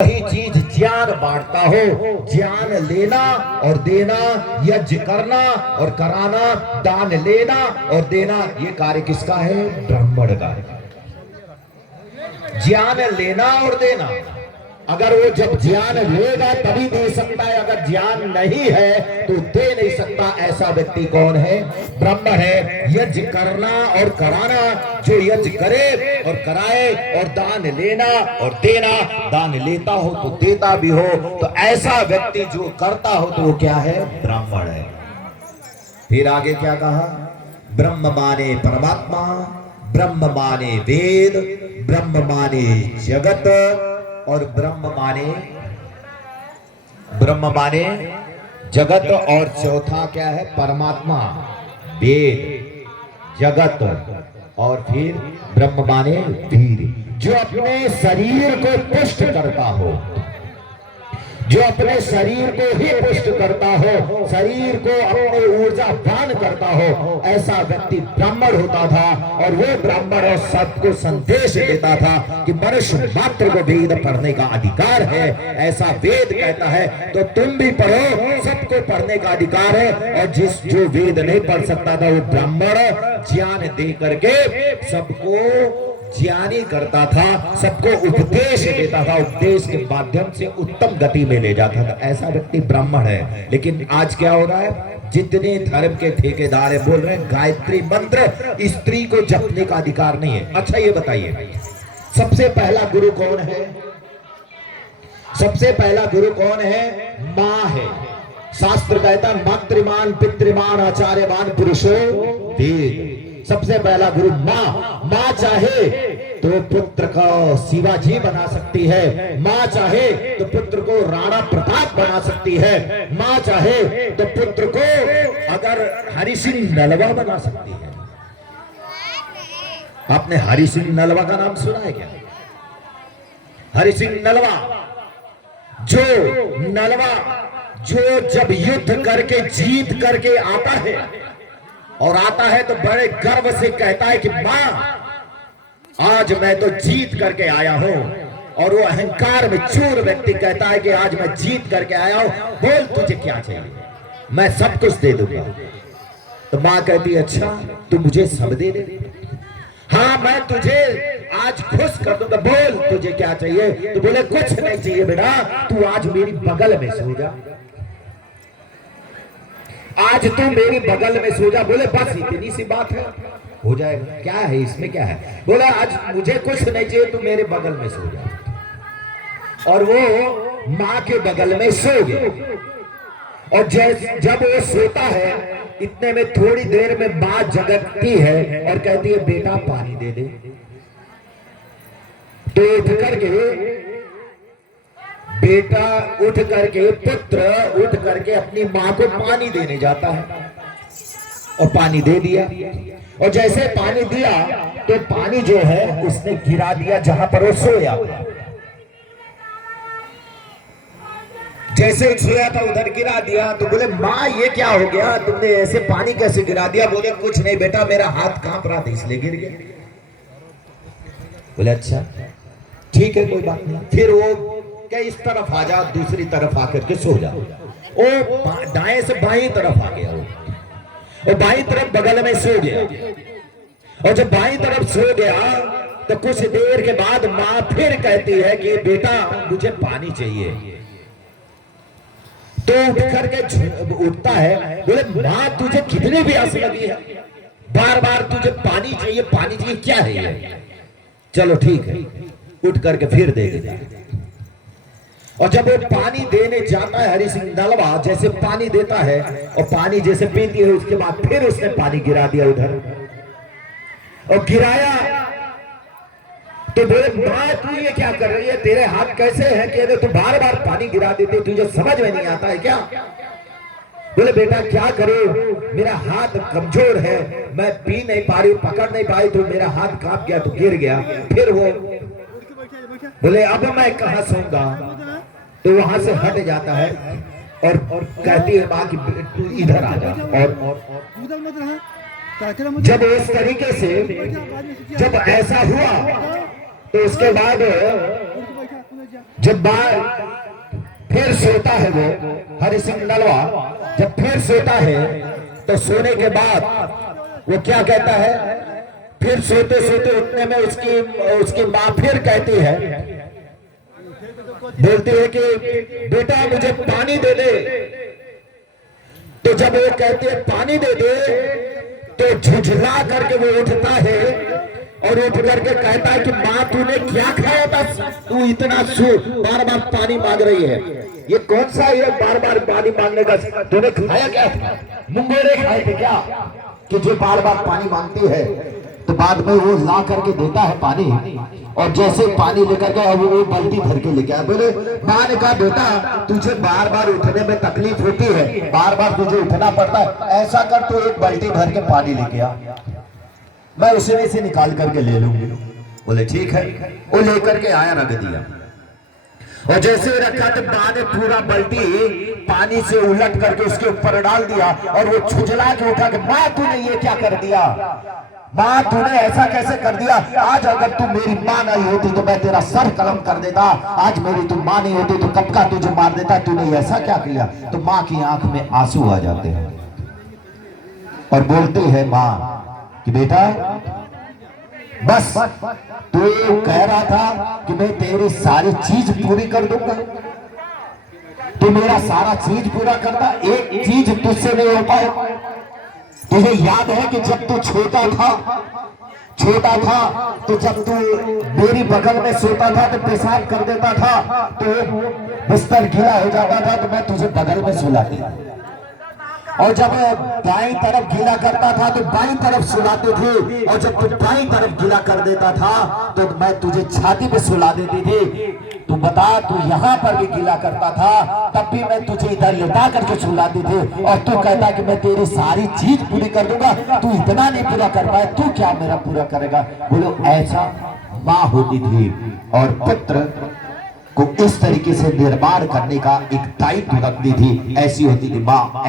वही चीज ज्ञान बांटता हो। ज्ञान लेना और देना, यज्ञ करना और कराना, दान लेना और देना, ये कार्य किसका है? ब्राह्मण का। ज्ञान लेना और देना, अगर वो जब ज्ञान लेगा तभी दे सकता है, अगर ज्ञान नहीं है तो दे नहीं सकता। ऐसा व्यक्ति कौन है? ब्राह्मण है। यज्ञ करना और कराना, जो यज्ञ करे और कराए, और दान लेना और देना, दान लेता हो तो देता भी हो, तो ऐसा व्यक्ति जो करता हो तो वो क्या है? ब्राह्मण है। फिर आगे क्या कहा? ब्रह्म माने परमात्मा, ब्रह्म माने वेद, ब्रह्म माने जगत, और ब्रह्म माने जगत, और चौथा क्या है? परमात्मा, वेद, जगत, और फिर ब्रह्म माने वीर। जो अपने शरीर को पुष्ट करता हो, जो अपने शरीर को ही पुष्ट करता हो, शरीर को अपने ऊर्जावान करता हो, ऐसा व्यक्ति ब्राह्मण होता था। और वो ब्राह्मण और सबको संदेश देता था कि मनुष्य मात्र को वेद पढ़ने का अधिकार है, ऐसा वेद कहता है। तो तुम भी पढ़ो, सबको पढ़ने का अधिकार है। और जो वेद नहीं पढ़ सकता था वो ब्राह्मण ज्ञान दे करके सबको ज्ञानी करता था, सबको उपदेश देता था, उपदेश के माध्यम से उत्तम गति में ले जाता था। ऐसा व्यक्ति ब्राह्मण है। लेकिन आज क्या हो रहा है? जितने धर्म के ठेकेदार है बोल रहे हैं गायत्री मंत्र स्त्री को जपने का अधिकार नहीं है। अच्छा ये बताइए, सबसे पहला गुरु कौन है? सबसे पहला गुरु कौन है? माँ है। शास्त्र कहता है मातृमान पितृमान आचार्यमान पुरुषो वेद। सबसे पहला गुरु माँ। माँ चाहे तो पुत्र को शिवाजी बना सकती है, माँ चाहे तो पुत्र को राणा प्रताप बना सकती है, माँ चाहे तो पुत्र को अगर हरि सिंह नलवा बना सकती है। आपने हरि सिंह नलवा का नाम सुना है क्या? हरि सिंह नलवा, जो जब युद्ध करके जीत करके आता है, और आता है तो बड़े गर्व से कहता है कि मां आज मैं तो जीत करके आया हूं। और वो अहंकार में चूर व्यक्ति कहता है कि आज मैं जीत करके आया हूं, बोल तुझे क्या चाहिए, मैं सब कुछ दे दूंगा। तो मां कहती है अच्छा तू मुझे सब दे दे। हाँ मैं तुझे आज खुश कर दूंगा, बोल तुझे क्या चाहिए। तो बोले कुछ नहीं चाहिए बेटा, तू आज मेरी बगल में सो जा, आज तू मेरी बगल में सो जा। बोले बस इतनी सी बात है, हो जाएगा, क्या है इसमें, क्या है। बोला आज मुझे कुछ नहीं चाहिए, तू मेरे बगल में सो जा। और वो माँ के बगल में सो गया। और जब वो सोता है इतने में थोड़ी देर में माँ जगती है और कहती है बेटा पानी दे दे। तो बेटा उठ करके, पुत्र उठ करके अपनी माँ को पानी देने जाता है और पानी दे दिया। और जैसे पानी दिया तो पानी जो है उसने गिरा दिया जहां पर वो सोया। जैसे सोया था उधर गिरा दिया। तो बोले माँ ये क्या हो गया, तुमने ऐसे पानी कैसे गिरा दिया। बोले कुछ नहीं बेटा, मेरा हाथ कांप रहा था इसलिए गिर गया। बोले अच्छा ठीक है कोई बात नहीं। फिर वो क्या इस तरफ आ जा, दूसरी तरफ आकर के सो जा। वो दाएं से बाईं तरफ आ गया, वो बाईं तरफ बगल में सो गया। और जब बाईं तरफ सो गया तो कुछ देर के बाद माँ फिर कहती है कि बेटा मुझे पानी चाहिए। तो उठ करके उठता है। बोले माँ तुझे कितनी प्यास लगी है, बार बार तुझे पानी चाहिए, पानी चाहिए, क्या है ये। चलो ठीक है, उठ करके फिर दे देता है। और जब वो पानी देने जाता है हरि सिंह नलवा, जैसे पानी देता है और पानी जैसे पीती है, उसके बाद फिर उसने पानी गिरा दिया उधर। और गिराया तो बोले माँ तू ये क्या कर रही है, तेरे हाथ कैसे है कि तू बार बार पानी गिरा देती, तुझे समझ में नहीं आता है क्या। बोले बेटा क्या करूं, मेरा हाथ कमजोर है, मैं पी नहीं पा रही, पकड़ नहीं पाई, तो मेरा हाथ कांप गया तो गिर गया। फिर वो बोले अब मैं कहां सोऊंगा। तो वहां से हट जाता है और कहती है माँ कि तू इधर आ जा। और जब इस तरीके से जब ऐसा हुआ तो उसके बाद जब फिर सोता है वो हरि सिंह नलवा, जब फिर सोता है तो सोने के बाद वो क्या कहता है, फिर सोते सोते उठने में उसकी माँ फिर कहती है, बोलती है कि बेटा मुझे पानी दे दे। तो जब वो कहती है पानी दे दे तो झुझला करके वो उठता है और उठ करके कहता है कि माँ तूने क्या खाया था, तू इतना बार बार पानी मांग रही है, ये कौन सा ये बार बार पानी मांगने का, तूने खाया क्या था, मुंगेरे खाए थे क्या कि जो बार बार पानी मांगती है। तो बाद में वो ला करके देता है पानी, और जैसे पानी लेकर के वो बाल्टी भर के लेके आया। बोले माँ ने कहा बेटा तुझे बार बार उठने में तकलीफ होती है, बार बार तुझे उठना पड़ता है, ऐसा कर तू एक बाल्टी भर के पानी लेके आ, मैं उसी में से निकाल करके ले लूंगी। बोले ठीक है, वो लेकर के आया, रख दिया, और जैसे रखा तो माँ ने पूरा बाल्टी पानी से उलट करके उसके ऊपर डाल दिया, और वो छुझला के उठा के माँ तूने ये क्या कर दिया, माँ तूने ऐसा कैसे कर दिया, आज अगर तू मेरी माँ नहीं होती तो मैं तेरा सर कलम कर देता, आज मेरी तू माँ नहीं होती तो कब का तुझे मार देता, तूने ऐसा क्या किया। तो माँ की आंख में आंसू आ जाते हैं और बोलती है माँ कि बेटा बस तू कह रहा था कि मैं तेरी सारी चीज पूरी कर दूंगा, तू मेरा सारा चीज पूरा करता, एक चीज तुझसे नहीं हो पाए। तुझे याद है कि जब तू छोटा था तो जब तू मेरी बगल में सोता था तो पेशाब कर देता था तो बिस्तर गीला हो जाता था तो मैं तुझे बगल में सुलाती थी, और जब दाईं तरफ गीला करता था तो बाईं तरफ सुलाती थी, और जब तू दाईं तरफ गीला कर देता था तो मैं तुझे छाती पे सुला देती थी। तू बता, तू यहाँ पर भी गीला करता था तब भी मैं तुझे इधर लेटा करके सुलाती थी, और तू कहता कि मैं तेरी सारी चीज पूरी कर दूंगा, तू इतना नहीं पूरा कर पाया, तू क्या मेरा पूरा करेगा। बोलो ऐसा माँ होती थी, और पुत्र को इस तरीके से निर्माण करने का एक दायित्व रखती थी, ऐसी होती थी माँ।